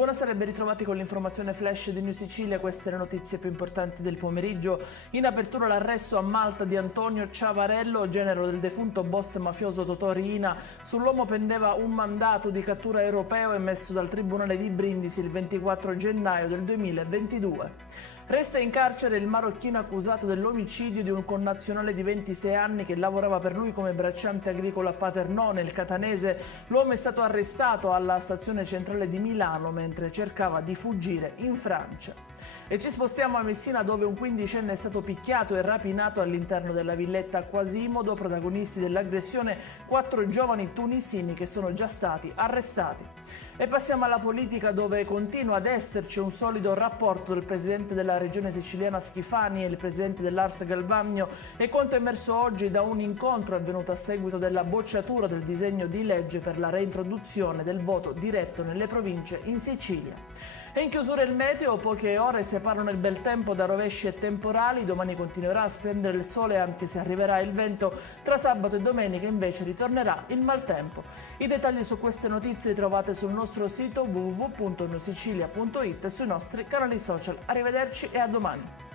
Buonasera e ben ritrovati con l'informazione flash di New Sicilia. Queste le notizie più importanti del pomeriggio. In apertura l'arresto a Malta di Antonio Ciavarello, genero del defunto boss mafioso Totò Riina. Sull'uomo pendeva un mandato di cattura europeo emesso dal Tribunale di Brindisi il 24 gennaio del 2022. Resta in carcere il marocchino accusato dell'omicidio di un connazionale di 26 anni che lavorava per lui come bracciante agricolo a Paternò, nel catanese. L'uomo è stato arrestato alla stazione centrale di Milano mentre cercava di fuggire in Francia. E ci spostiamo a Messina, dove un quindicenne è stato picchiato e rapinato all'interno della villetta a Quasimodo. Protagonisti dell'aggressione 4 giovani tunisini che sono già stati arrestati. E passiamo alla politica, dove continua ad esserci un solido rapporto del presidente della regione siciliana Schifani e il presidente dell'Ars Galvagno, e quanto emerso oggi da un incontro avvenuto a seguito della bocciatura del disegno di legge per la reintroduzione del voto diretto nelle province in Sicilia. E in chiusura il meteo, poche ore separano il bel tempo da rovesci e temporali. Domani continuerà a splendere il sole anche se arriverà il vento. Tra sabato e domenica invece ritornerà il maltempo. I dettagli su queste notizie li trovate sul nostro sito www.newsicilia.it e sui nostri canali social. Arrivederci e a domani.